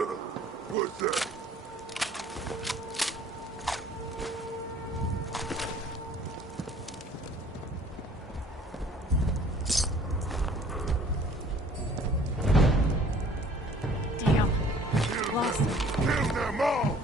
What's that? Damn. Lost him. Kill them all!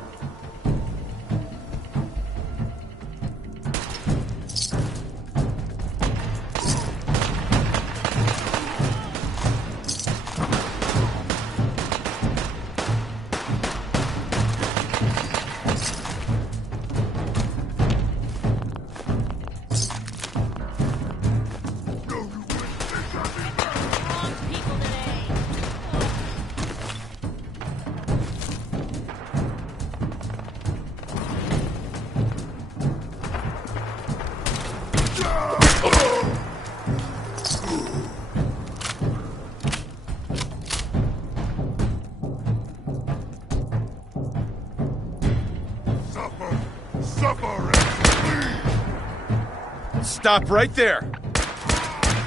Stop right there!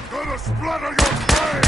Gonna splatter your brain!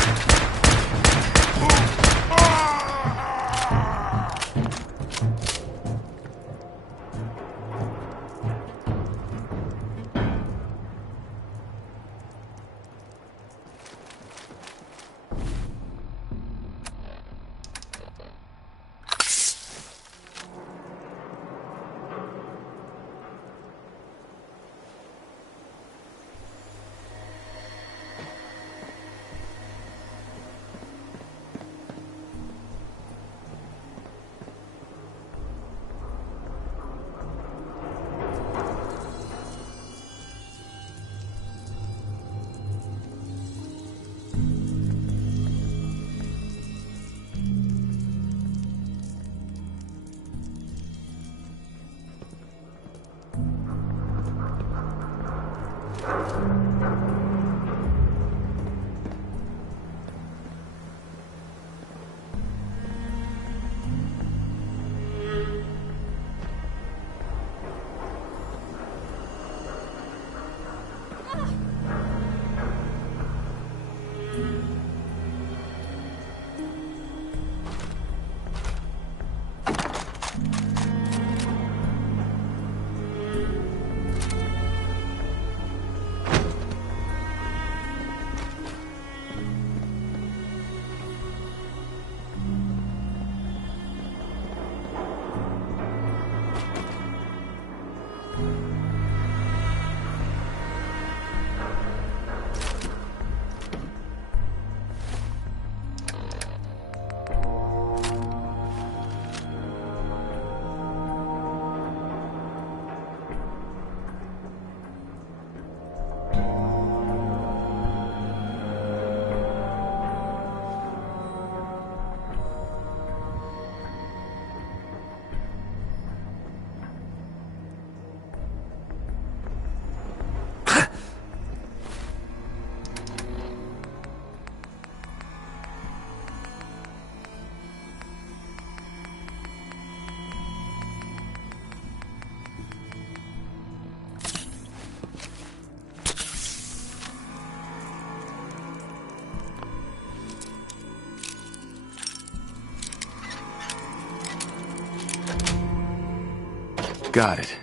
Got it.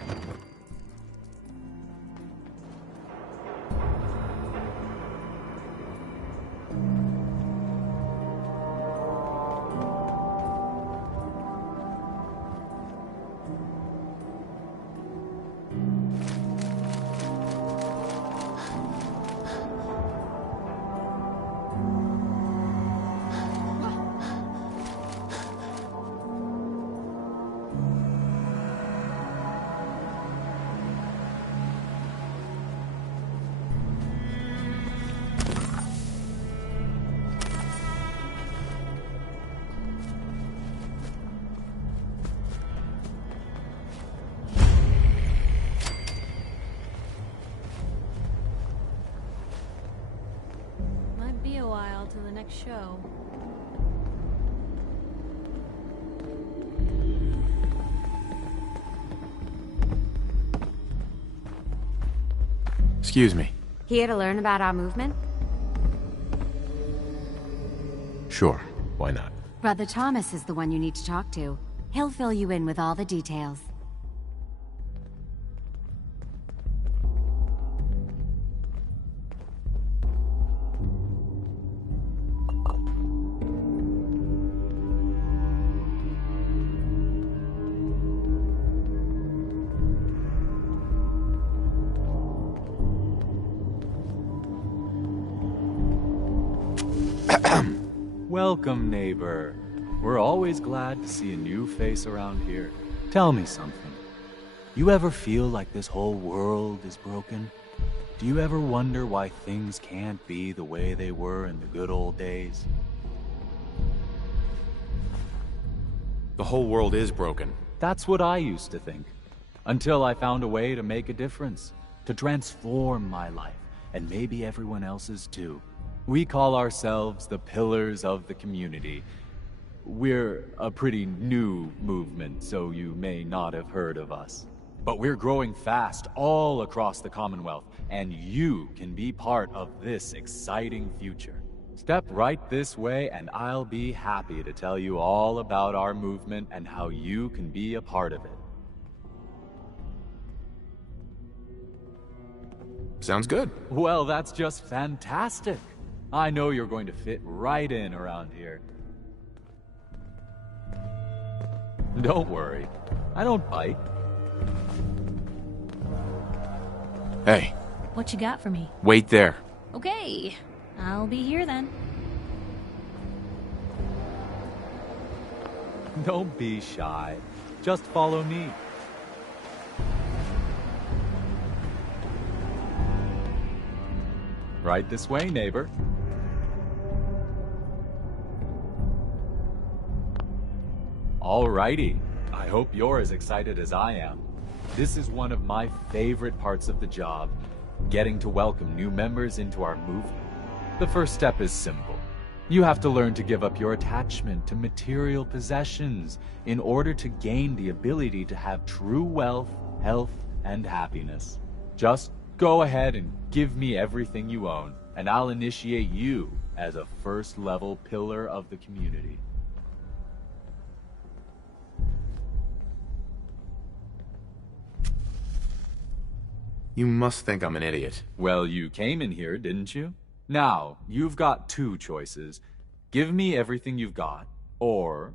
Be a while till the next show. Excuse me. Here to learn about our movement? Sure, why not? Brother Thomas is the one you need to talk to. He'll fill you in with all the details. Welcome, neighbor. We're always glad to see a new face around here. Tell me something. You ever feel like this whole world is broken? Do you ever wonder why things can't be the way they were in the good old days? The whole world is broken. That's what I used to think. Until I found a way to make a difference. To transform my life, and maybe everyone else's too. We call ourselves the Pillars of the Community. We're a pretty new movement, so you may not have heard of us. But we're growing fast all across the Commonwealth, and you can be part of this exciting future. Step right this way, and I'll be happy to tell you all about our movement and how you can be a part of it. Sounds good. Well, that's just fantastic. I know you're going to fit right in around here. Don't worry. I don't bite. Hey, What you got for me? wait there. Okay, I'll be here then. Don't be shy. Just follow me. Right this way, neighbor. Alrighty. I hope you're as excited as I am. This is one of my favorite parts of the job, getting to welcome new members into our movement. The first step is simple. You have to learn to give up your attachment to material possessions in order to gain the ability to have true wealth, health, and happiness. Just go ahead and give me everything you own, and I'll initiate you as a first-level pillar of the community. You must think I'm an idiot. Well, you came in here, didn't you? Now, you've got two choices. Give me everything you've got, or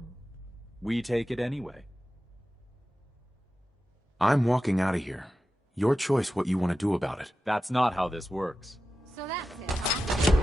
we take it anyway. I'm walking out of here. Your choice what you want to do about it. That's not how this works. So that's it, huh?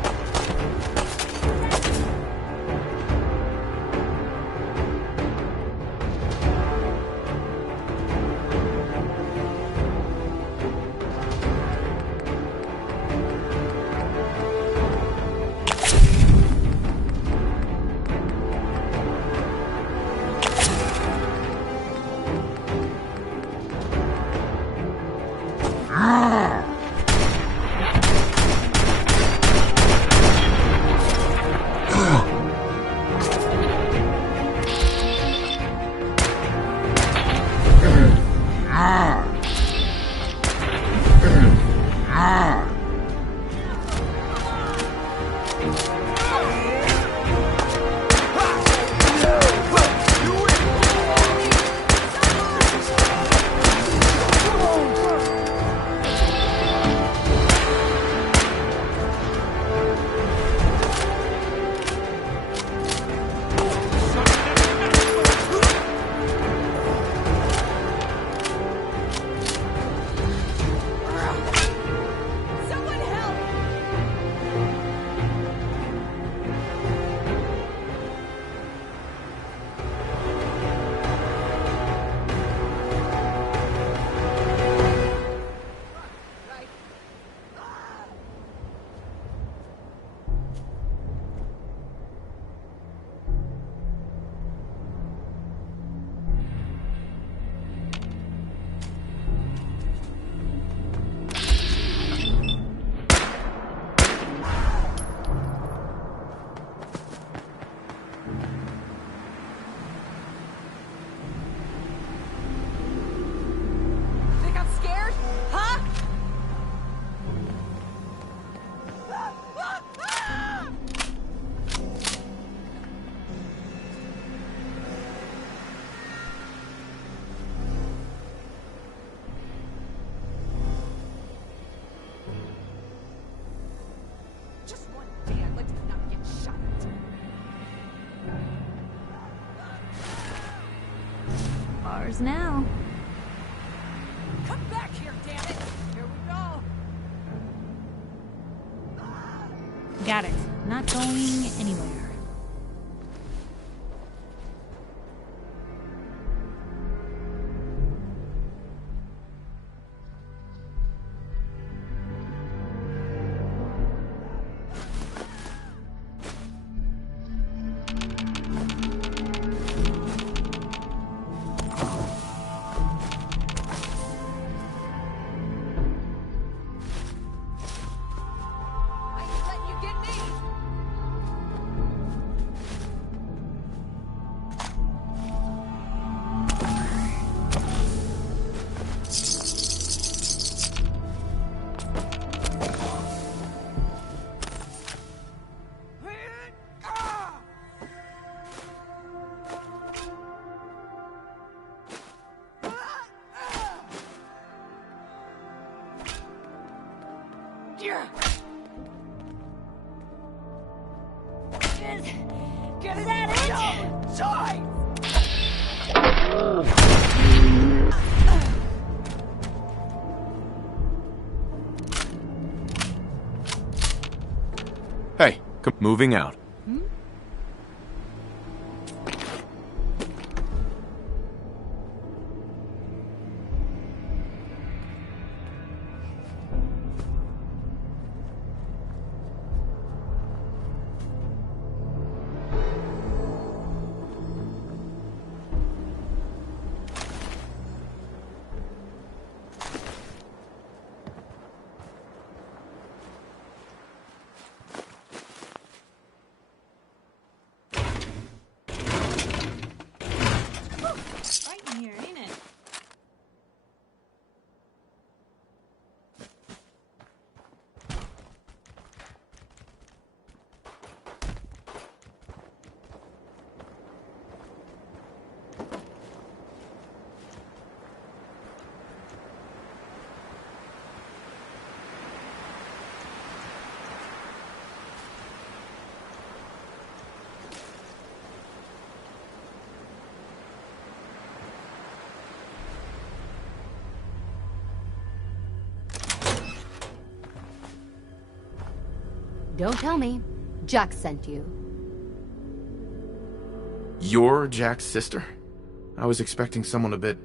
Ours now. Come back here, damn it! Here we go! Got it. Not going anywhere. I ain't letting you get me! Is that it? Die! Hey, moving out. Right in here, ain't it? Don't tell me. Jack sent you. You're Jack's sister? I was expecting someone a bit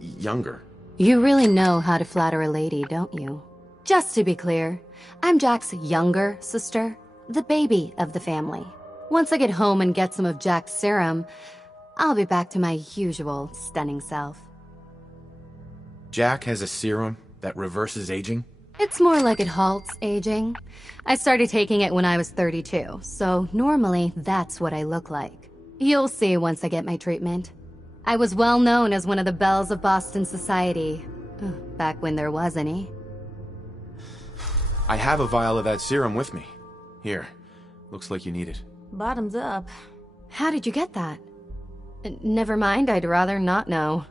younger. You really know how to flatter a lady, don't you? Just to be clear, I'm Jack's younger sister, the baby of the family. Once I get home and get some of Jack's serum, I'll be back to my usual stunning self. Jack has a serum that reverses aging? It's more like it halts aging. I started taking it when I was 32, so normally that's what I look like. You'll see once I get my treatment. I was well known as one of the belles of Boston society, back when there was any. I have a vial of that serum with me. Here, looks like you need it. Bottoms up. How did you get that? Never mind, I'd rather not know.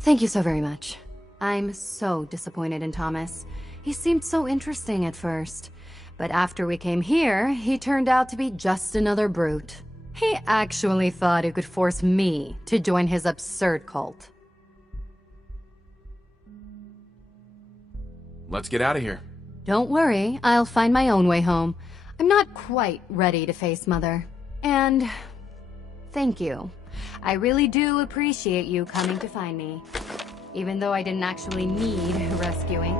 Thank you so very much. I'm so disappointed in Thomas. He seemed so interesting at first, but after we came here, he turned out to be just another brute. He actually thought he could force me to join his absurd cult. Let's get out of here. Don't worry, I'll find my own way home. I'm not quite ready to face Mother. And thank you. I really do appreciate you coming to find me, even though I didn't actually need rescuing.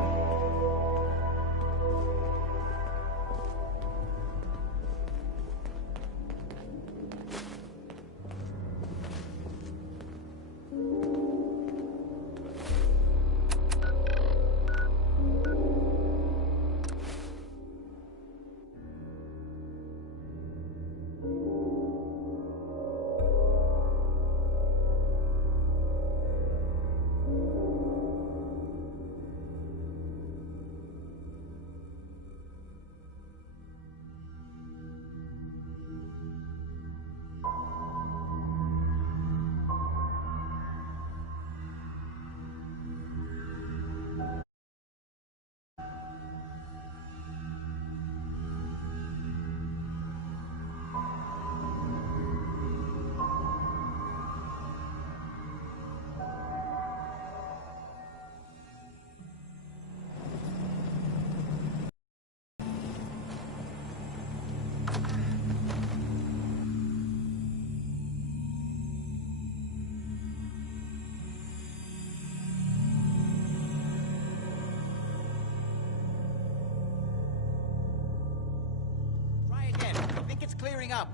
clearing up.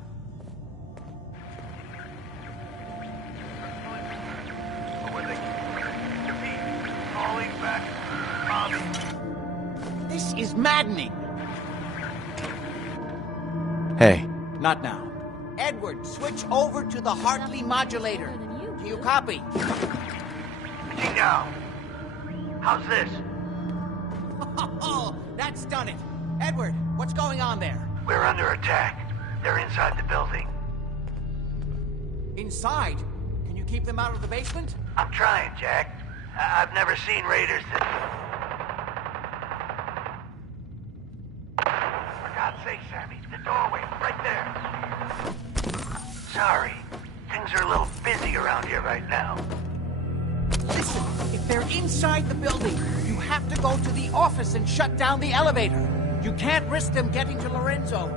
Falling back. Bobby. This is maddening. Hey, Not now. Edward, switch over to the Hartley modulator. Do you copy? Switching now. How's this? Oh, that's done it. Edward, what's going on there? We're under attack. They're inside the building. Inside? Can you keep them out of the basement? I'm trying, Jack. I've never seen raiders that... For God's sake, Sammy, the doorway, right there. Sorry. Things are a little busy around here right now. Listen, if they're inside the building, you have to go to the office and shut down the elevator. You can't risk them getting to Lorenzo.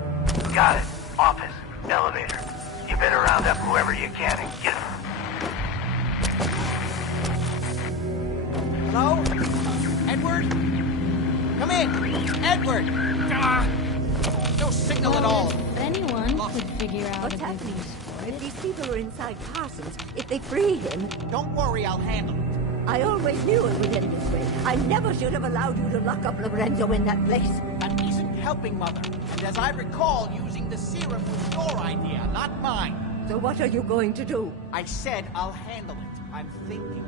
Got it. Office. Elevator. You better round up whoever you can and get them. Hello? Edward? Come in! Edward! No signal at all. If anyone could figure out What's if happening? If these people are inside Parsons, if they free him, Don't worry, I'll handle it. I always knew it would end this way. I never should have allowed you to lock up Lorenzo in that place. That isn't helping, Mother. And as I recall, using the serum was your idea, not mine. So what are you going to do? I said I'll handle it. I'm thinking.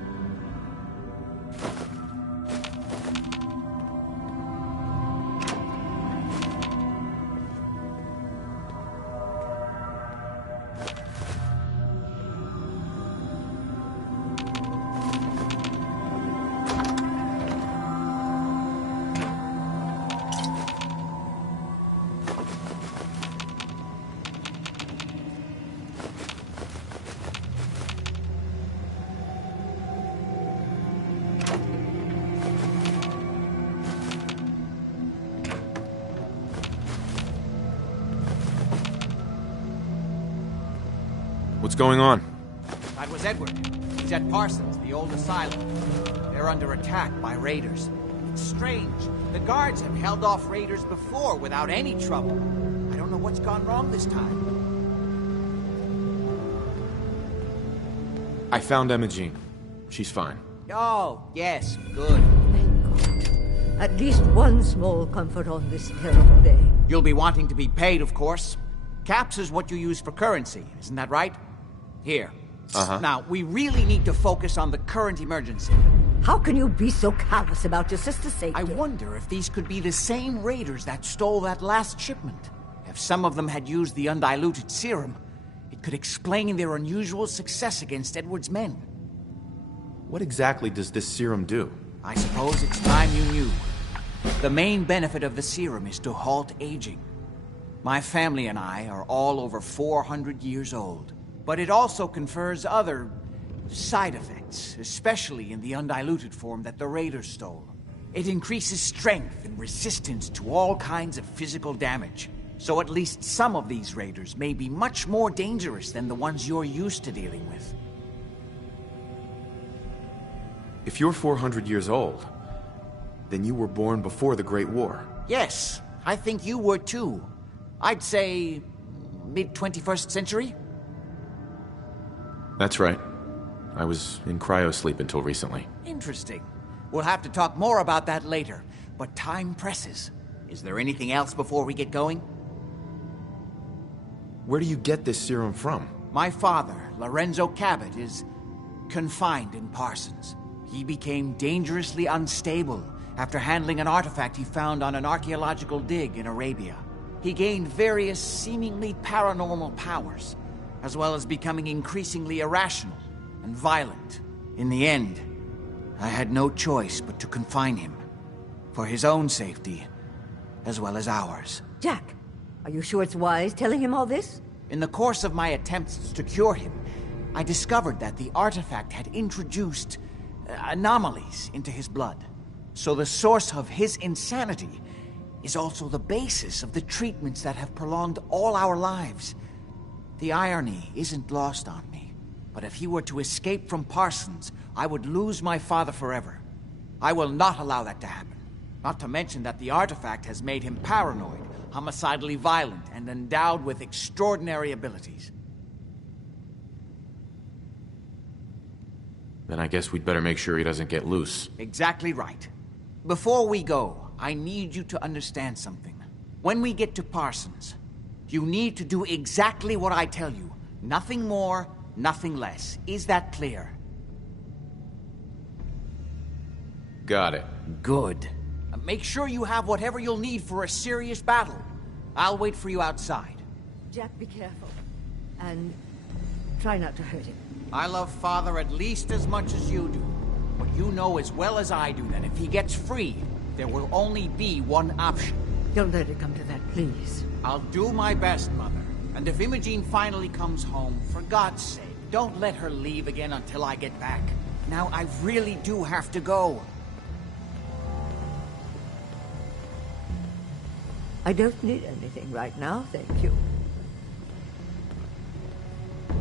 what's going on? That was Edward. He's at Parsons, the old asylum. They're under attack by raiders. It's strange. The guards have held off raiders before without any trouble. I don't know what's gone wrong this time. I found Imogene. She's fine. Oh, yes, good. Thank God. At least one small comfort on this terrible day. You'll be wanting to be paid, of course. Caps is what you use for currency, isn't that right? Here. Uh-huh. Now, we really need to focus on the current emergency. How can you be so callous about your sister's safety? I wonder if these could be the same raiders that stole that last shipment. If some of them had used the undiluted serum, it could explain their unusual success against Edward's men. What exactly does this serum do? I suppose it's time you knew. The main benefit of the serum is to halt aging. My family and I are all over 400 years old. But it also confers other side effects, especially in the undiluted form that the raiders stole. It increases strength and resistance to all kinds of physical damage. So at least some of these raiders may be much more dangerous than the ones you're used to dealing with. If you're 400 years old, then you were born before the Great War. Yes, I think you were too. I'd say mid-21st century? That's right. I was in cryosleep until recently. Interesting. We'll have to talk more about that later, but time presses. Is there anything else before we get going? Where do you get this serum from? My father, Lorenzo Cabot, is confined in Parsons. He became dangerously unstable after handling an artifact he found on an archaeological dig in Arabia. He gained various seemingly paranormal powers, as well as becoming increasingly irrational and violent. In the end, I had no choice but to confine him, for his own safety, as well as ours. Jack, are you sure it's wise telling him all this? In the course of my attempts to cure him, I discovered that the artifact had introduced anomalies into his blood. So the source of his insanity is also the basis of the treatments that have prolonged all our lives. The irony isn't lost on me, but if he were to escape from Parsons, I would lose my father forever. I will not allow that to happen. Not to mention that the artifact has made him paranoid, homicidally violent, and endowed with extraordinary abilities. Then I guess we'd better make sure he doesn't get loose. Exactly right. Before we go, I need you to understand something. When we get to Parsons, you need to do exactly what I tell you. Nothing more, nothing less. Is that clear? Got it. Good. Make sure you have whatever you'll need for a serious battle. I'll wait for you outside. Jack, be careful. And try not to hurt him. I love Father at least as much as you do. But you know as well as I do that if he gets free, there will only be one option. Don't let it come to that, please. I'll do my best, Mother. And if Imogene finally comes home, for God's sake, don't let her leave again until I get back. Now, I really do have to go. I don't need anything right now, thank you.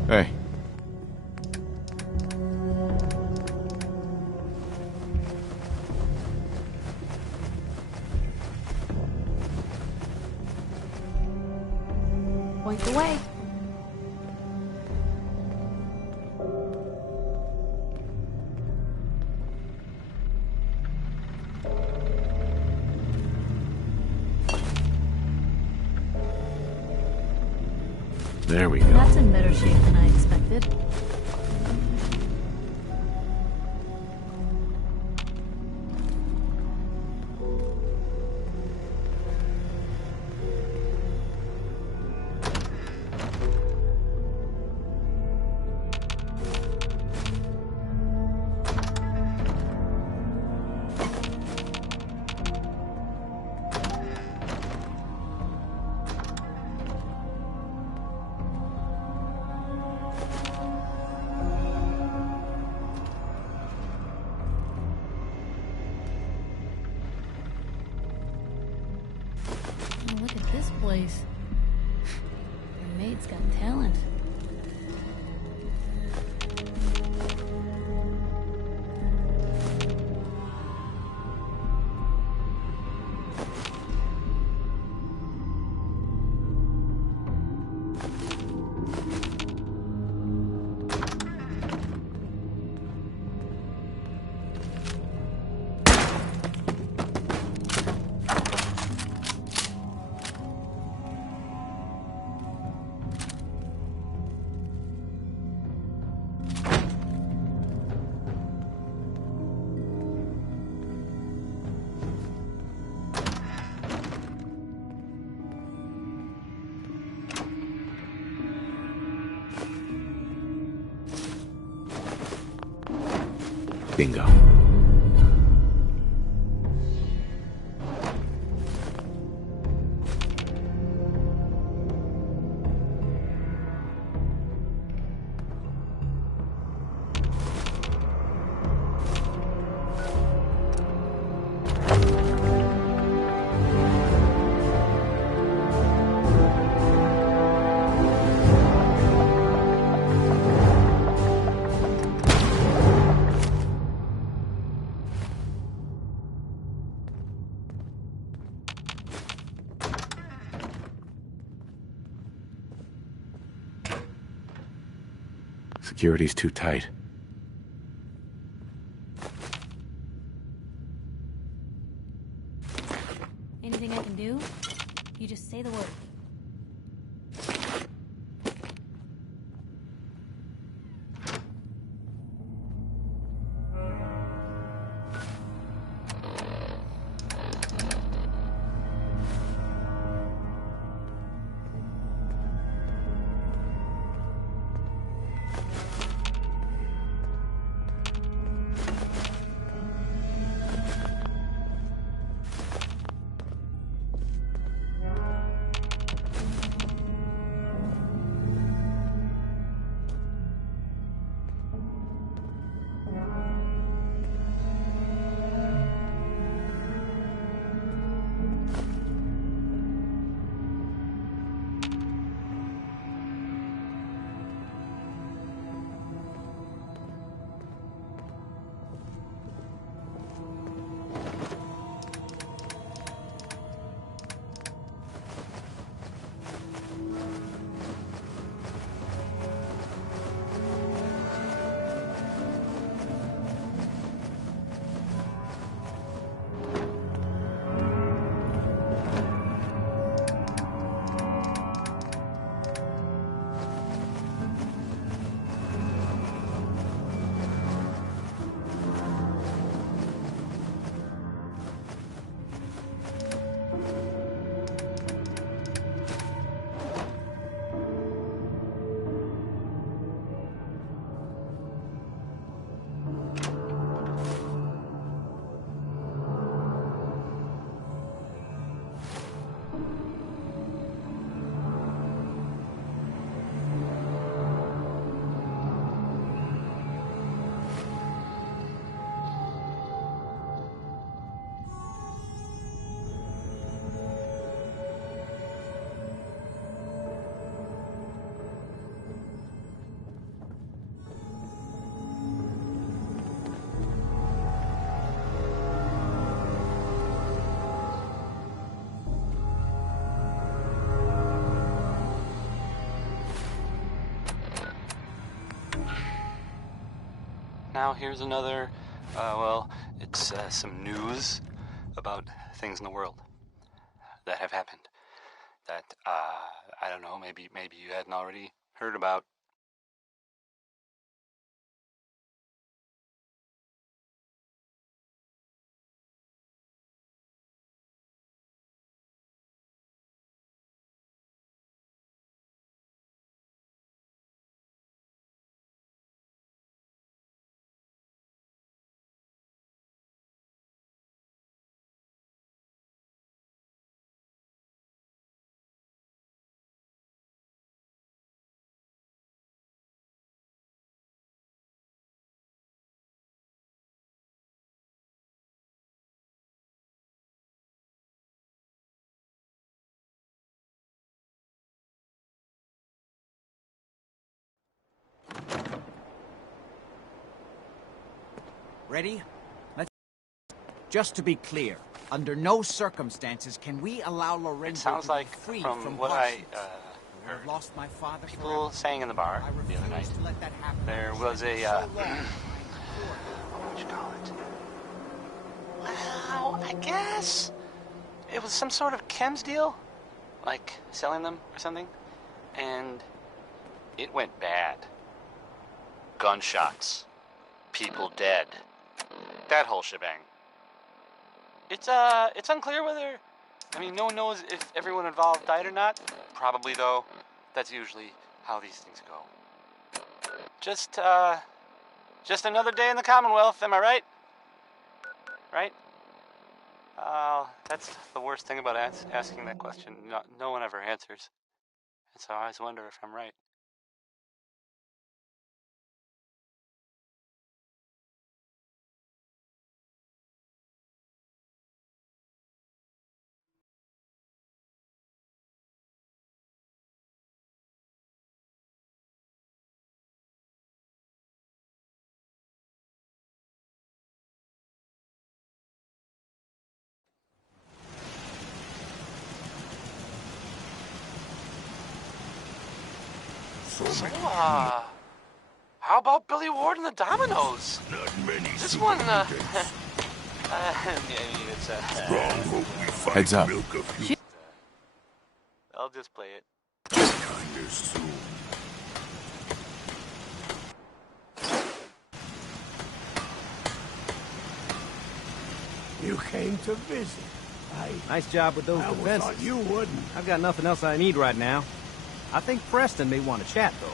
Hey. Point the way. There we go. That's in better shape than I expected. Oh, look at this place. Your maid's got talent. Bingo. Security's too tight. Anything I can do? You just say the word. now here's another, well, it's some news about things in the world that have happened that, I don't know, maybe you hadn't already heard about. Ready? Just to be clear, under no circumstances can we allow Lorenzo It sounds to like, be freed from what Parsons. heard, I've lost my father people forever. saying in the bar I the other night, refuse to let that happen. there was a, So long, what would you call it? Well, I guess it was some sort of chems deal, like selling them or something, and it went bad. Gunshots, people dead, that whole shebang. It's unclear whether, I mean, no one knows if everyone involved died or not. Probably, though. That's usually how these things go. Just another day in the Commonwealth, am I right? Right? That's the worst thing about asking that question. No one ever answers. And so I always wonder if I'm right. So, how about Billy Ward and the Dominoes? This one, I mean, it's Heads up. I'll just play it. Kinda soon. You came to visit. Nice job with those I defenses. thought you wouldn't. I've got nothing else I need right now. I think Preston may want to chat, though.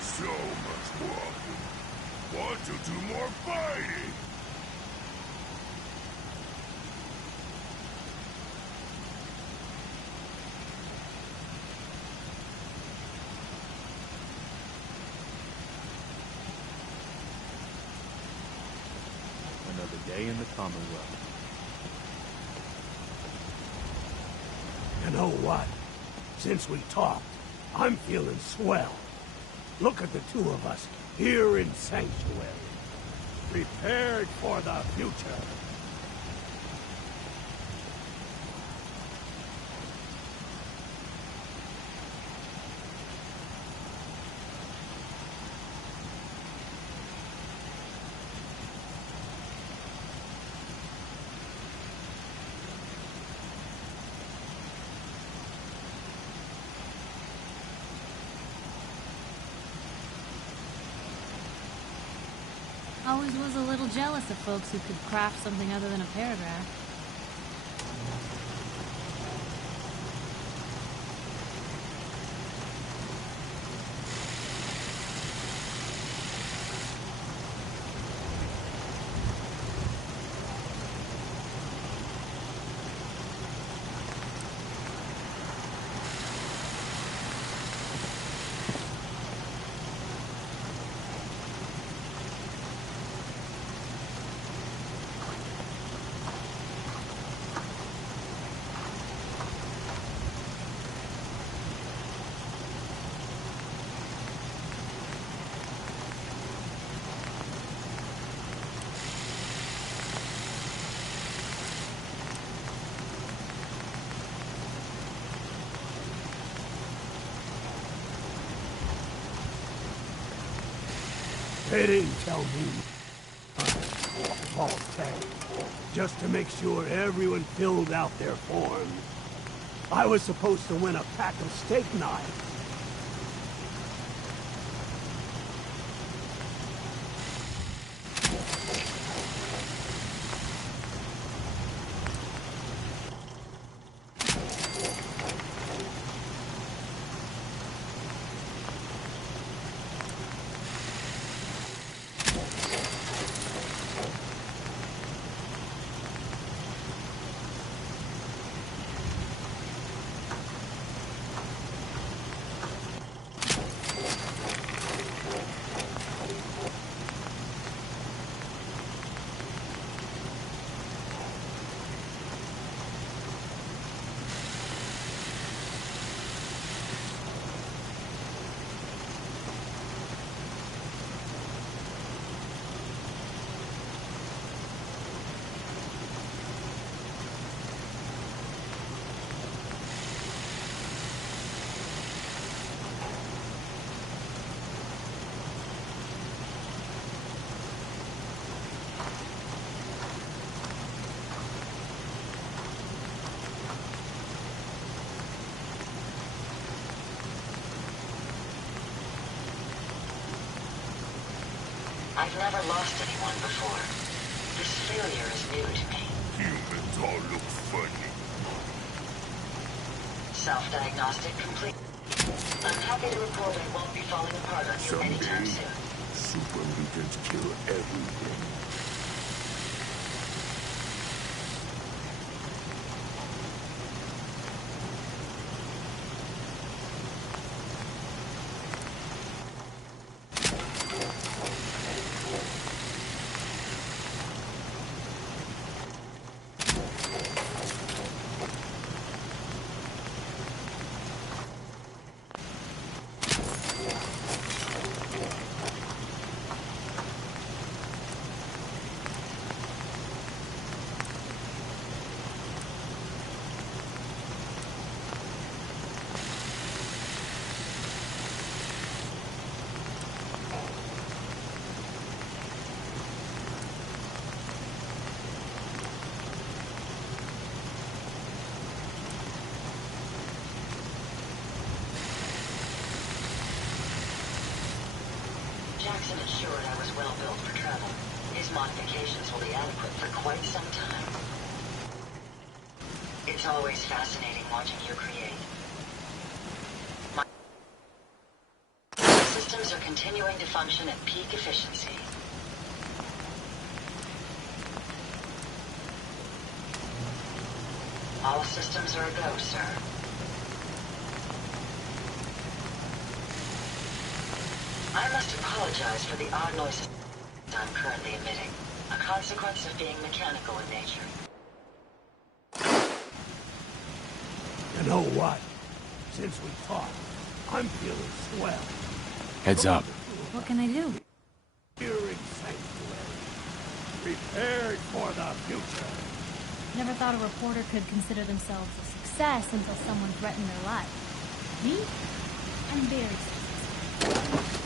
So much walking. Want to do more fighting? Another day in the Commonwealth. You know what? Since we talked, I'm feeling swell. Look at the two of us here in Sanctuary. Prepared for the future. Always was a little jealous of folks who could craft something other than a paragraph. They didn't tell me. Paul Tech. Just to make sure everyone filled out their forms. I was supposed to win a pack of steak knives. I've never lost anyone before. This failure is new to me. Humans all look funny. Self-diagnostic complete. I'm happy to report I won't be falling apart on you anytime Someday, soon. super mutants kill everything. Jackson assured I was well built for travel. His modifications will be adequate for quite some time. It's always fascinating watching you create. My systems are continuing to function at peak efficiency. All systems are a go, sir. I must apologize for the odd noises I'm currently emitting, a consequence of being mechanical in nature. You know what? Since we talked, I'm feeling swell. Heads up. What can I do? Here in Sanctuary. Prepared for the future. Never thought a reporter could consider themselves a success until someone threatened their life. Me? I'm very successful.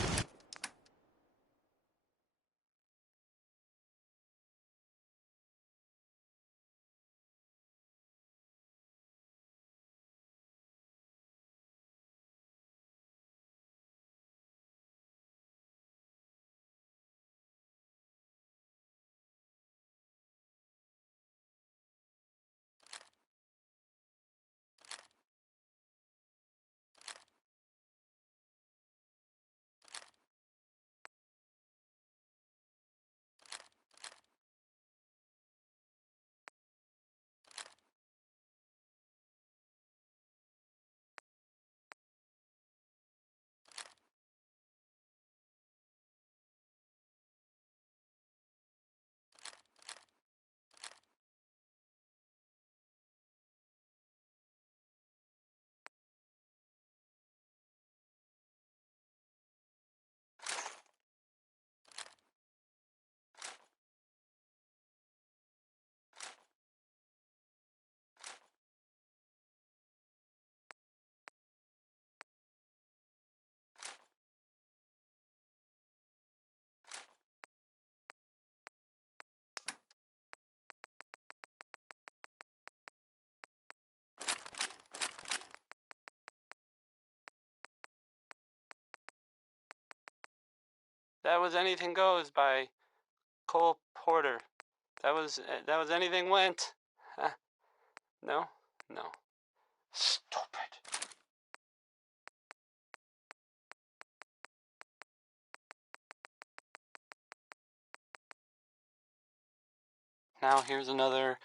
That was Anything Goes by Cole Porter. That was Anything Went. Huh? No? No. Stupid. Now here's another,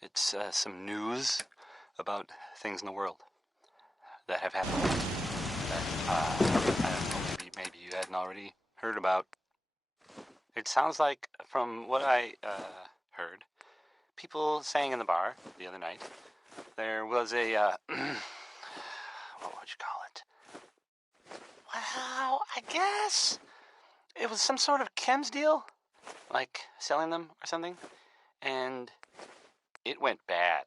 it's some news about things in the world that have happened that, I don't know, maybe you hadn't already heard about. It sounds like, from what I heard, people saying in the bar the other night, there was a, what would you call it? Well, I guess it was some sort of chems deal, like selling them or something, and it went bad.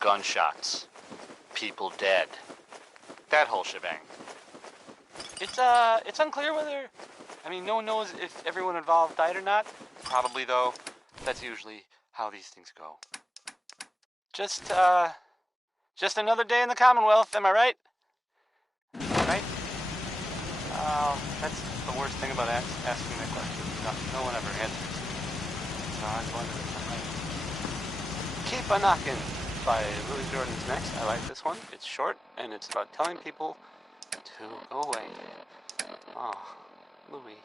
Gunshots, people dead, that whole shebang. It's unclear whether, no one knows if everyone involved died or not. Probably, though. That's usually how these things go. Just another day in the Commonwealth, am I right? Right? That's the worst thing about asking that question. No one ever answers. So I was wondering if I might. Keep a Knockin' by Louis Jordan's next. I like this one. It's short, and it's about telling people to go away. Oh, Louis.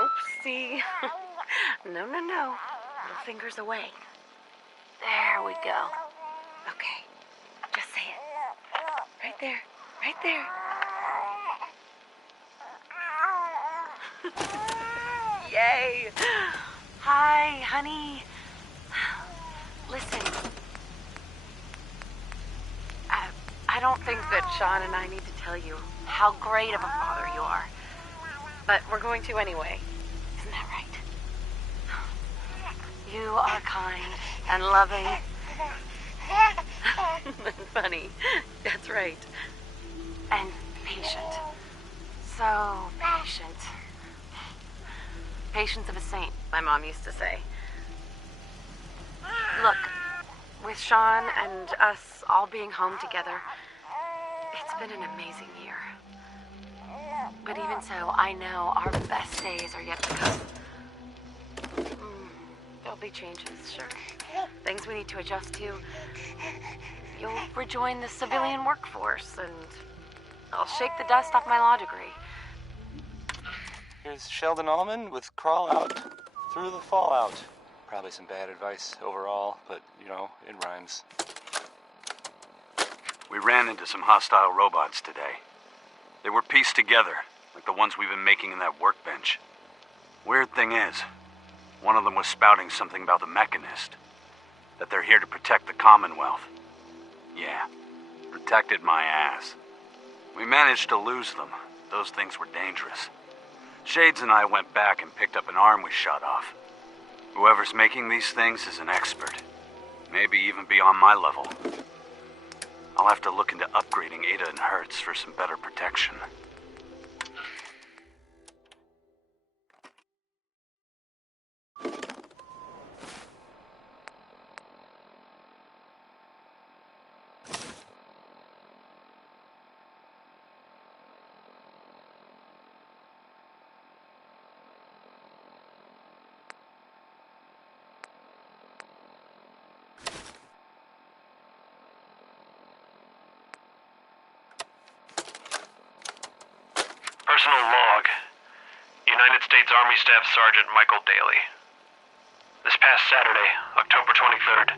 Oopsie. No. Little fingers away. There we go. Okay. Just say it. Right there. Right there. Yay. Hi, honey. Listen. I don't think that Sean and I need to tell you how great of a father you are. But we're going to anyway. Isn't that right? You are kind and loving. Funny. That's right. And patient. So patient. Patience of a saint, my mom used to say. Look, with Sean and us all being home together, it's been an amazing year. But even so, I know our best days are yet to come. There'll be changes, sure. Things we need to adjust to. You'll rejoin the civilian workforce, and I'll shake the dust off my law degree. Here's Sheldon Allman with Crawl Out Through the Fallout. Probably some bad advice overall, but, it rhymes. We ran into some hostile robots today. They were pieced together, like the ones we've been making in that workbench. Weird thing is, one of them was spouting something about the Mechanist. That they're here to protect the Commonwealth. Yeah, protected my ass. We managed to lose them. Those things were dangerous. Shades and I went back and picked up an arm we shot off. Whoever's making these things is an expert. Maybe even beyond my level. I'll have to look into upgrading Ada and Hertz for some better protection. Personal log. United States Army Staff Sergeant Michael Daly. This past Saturday, October 23rd,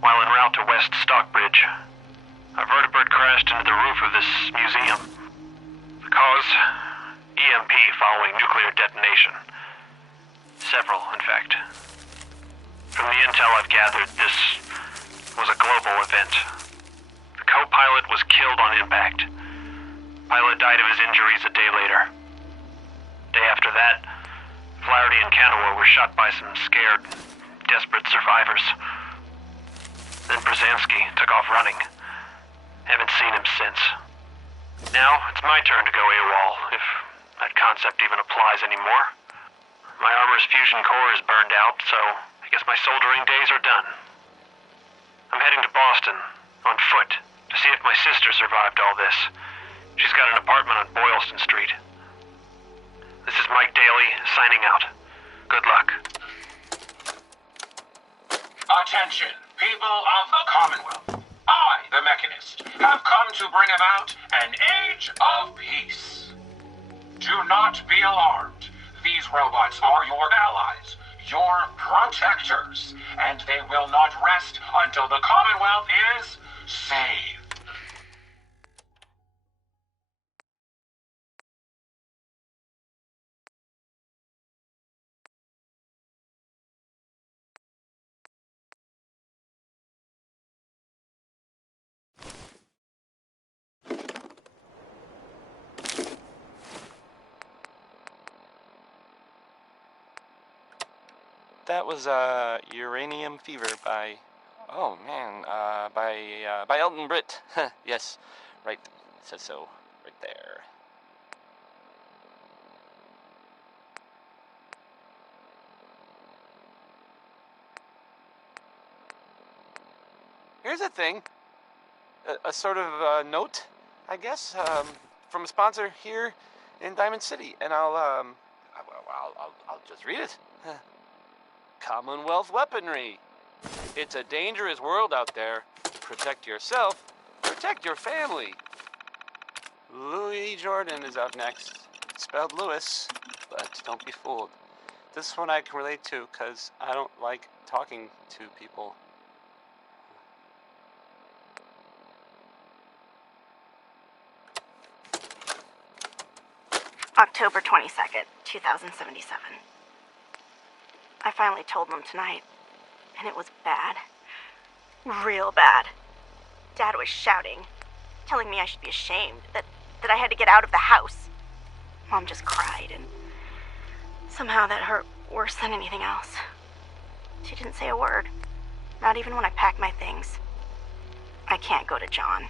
while en route to West Stockbridge, a vertibird crashed into the roof of this museum. The cause? EMP following nuclear detonation. Several, in fact. From the intel I've gathered, this was a global event. The co-pilot was killed on impact. Pilot died of his injuries a day later. Day after that, Flaherty and Canoa were shot by some scared, desperate survivors. Then Brzezinski took off running. Haven't seen him since. Now, it's my turn to go AWOL, if that concept even applies anymore. My armor's fusion core is burned out, so I guess my soldering days are done. I'm heading to Boston, on foot, to see if my sister survived all this. She's got an apartment on Boylston Street. This is Mike Daly, signing out. Good luck. Attention, people of the Commonwealth. I, the Mechanist, have come to bring about an age of peace. Do not be alarmed. These robots are your allies, your protectors, and they will not rest until the Commonwealth is saved. That was Uranium Fever by, oh man, by Elton Britt. Yes, right, it says so, right there. Here's a thing, a sort of note, I guess, from a sponsor here in Diamond City, and I'll just read it. Commonwealth weaponry. It's a dangerous world out there. Protect yourself. Protect your family. Louis Jordan is up next. Spelled Lewis, but don't be fooled. This one I can relate to because I don't like talking to people. October 22nd, 2077. I finally told them tonight, and it was bad. Real bad. Dad was shouting, telling me I should be ashamed, that I had to get out of the house. Mom just cried, and somehow that hurt worse than anything else. She didn't say a word, not even when I packed my things. I can't go to John.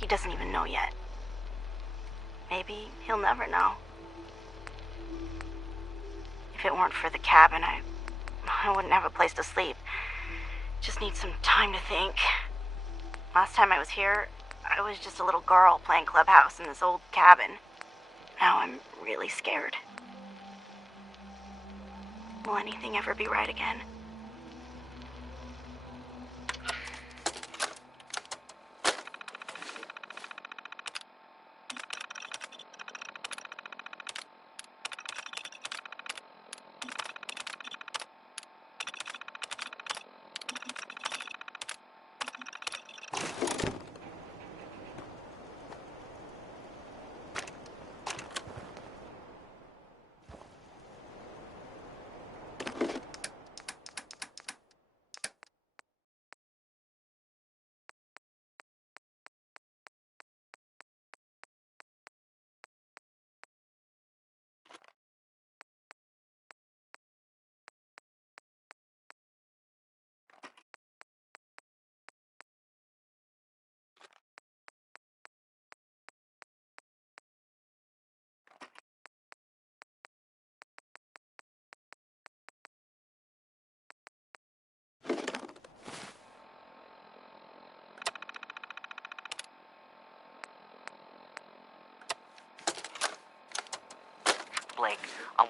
He doesn't even know yet. Maybe he'll never know. If it weren't for the cabin, I wouldn't have a place to sleep. Just need some time to think. Last time I was here, I was just a little girl playing Clubhouse in this old cabin. Now I'm really scared. Will anything ever be right again?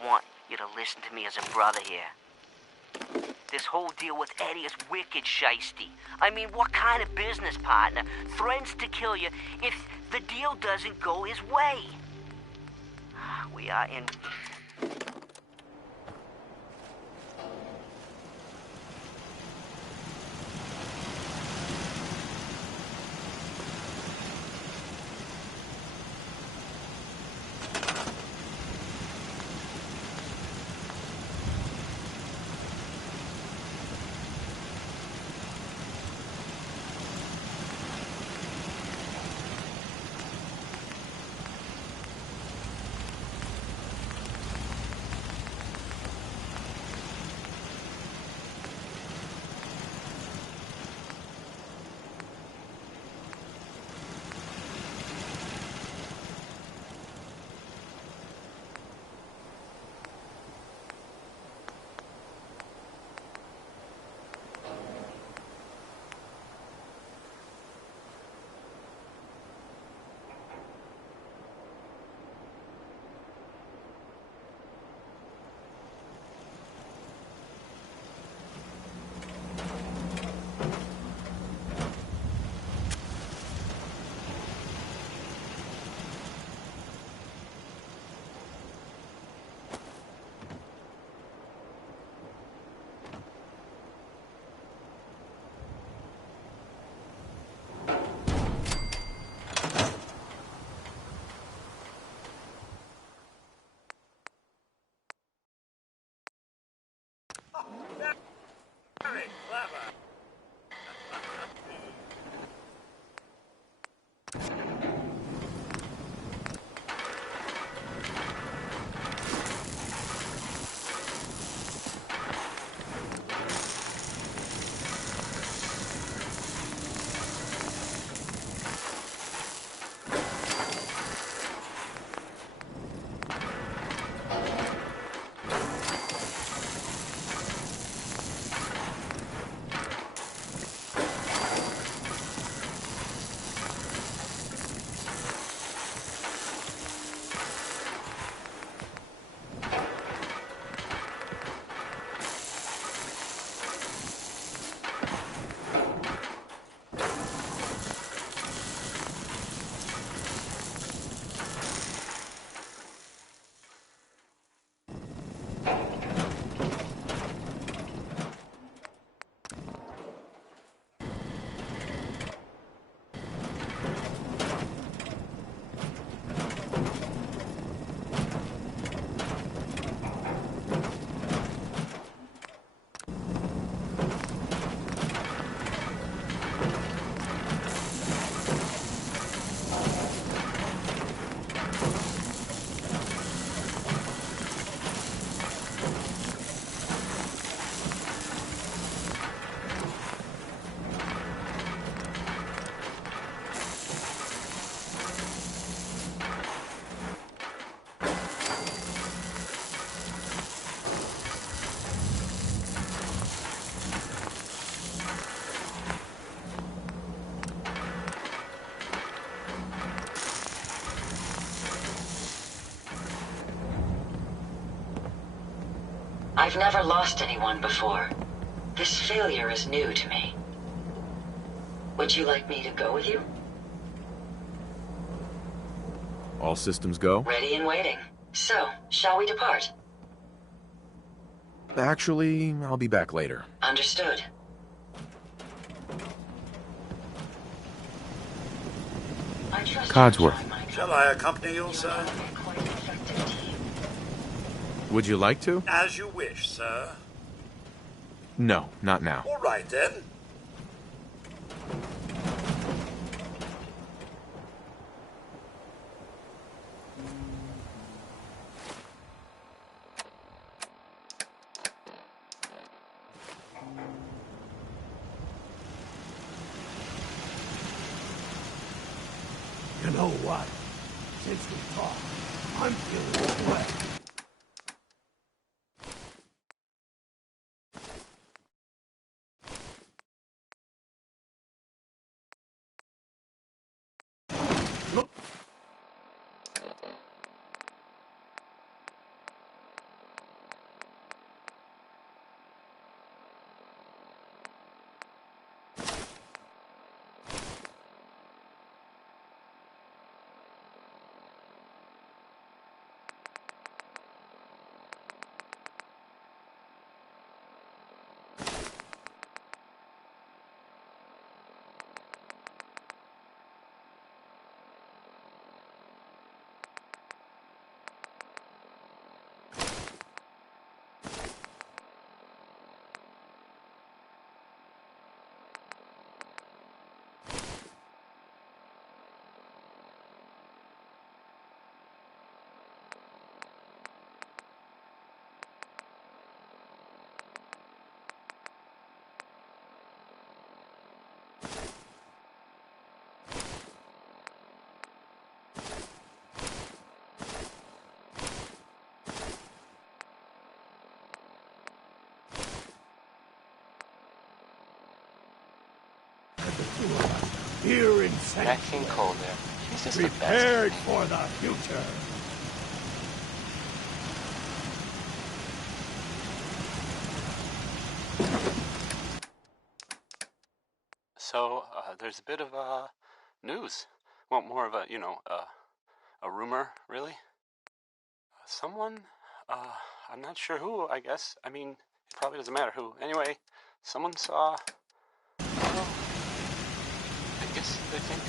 want you to listen to me as a brother here. This whole deal with Eddie is wicked shiesty. I mean, what kind of business partner threatens to kill you if the deal doesn't go his way? We are in... Very clever. I've never lost anyone before. This failure is new to me. Would you like me to go with you? All systems go? Ready and waiting. So, shall we depart? Actually, I'll be back later. Understood. Codsworth. Shall I accompany you, sir? Would you like to? As you wish, sir. No, not now. All right, then. You know what? Since we talked, I'm feeling sweat. the two of us here in Sanctuary. That King Cole there. He's just prepared the best. for the future. So, there's a bit of, news. Well, more of a, a rumor, really. Someone, I'm not sure who, I guess. I mean, it probably doesn't matter who. Anyway, someone saw, I guess they think,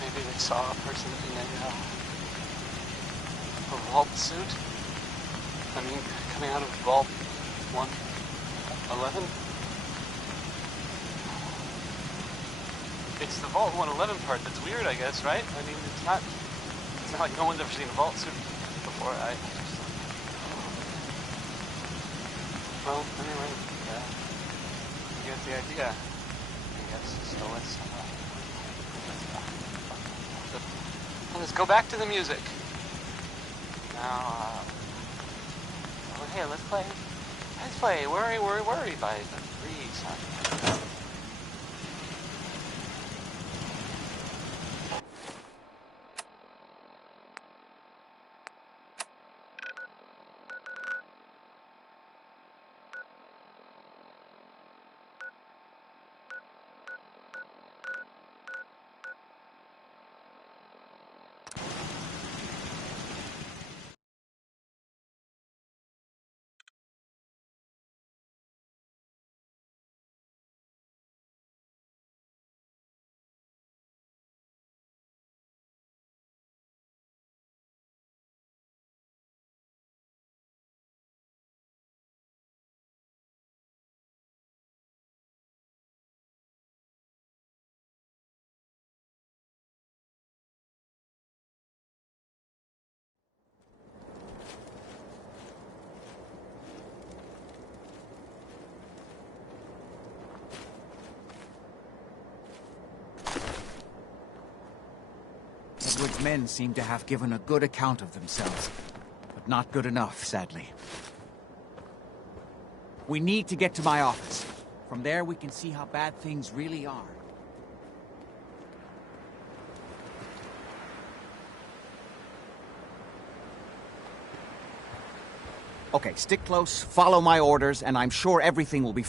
maybe they saw a person in a vault suit. I mean, coming out of Vault 111. It's the Vault 111 part that's weird, I guess, right? I mean, it's not like no one's ever seen a vault suit before. Well, anyway, you get the idea, I guess. So let's go back to the music. Now, hey, let's play Worry, Worry, Worry by the Free soundtrack. Edward's men seem to have given a good account of themselves, but not good enough, sadly. We need to get to my office. From there, we can see how bad things really are. Okay, stick close, follow my orders, and I'm sure everything will be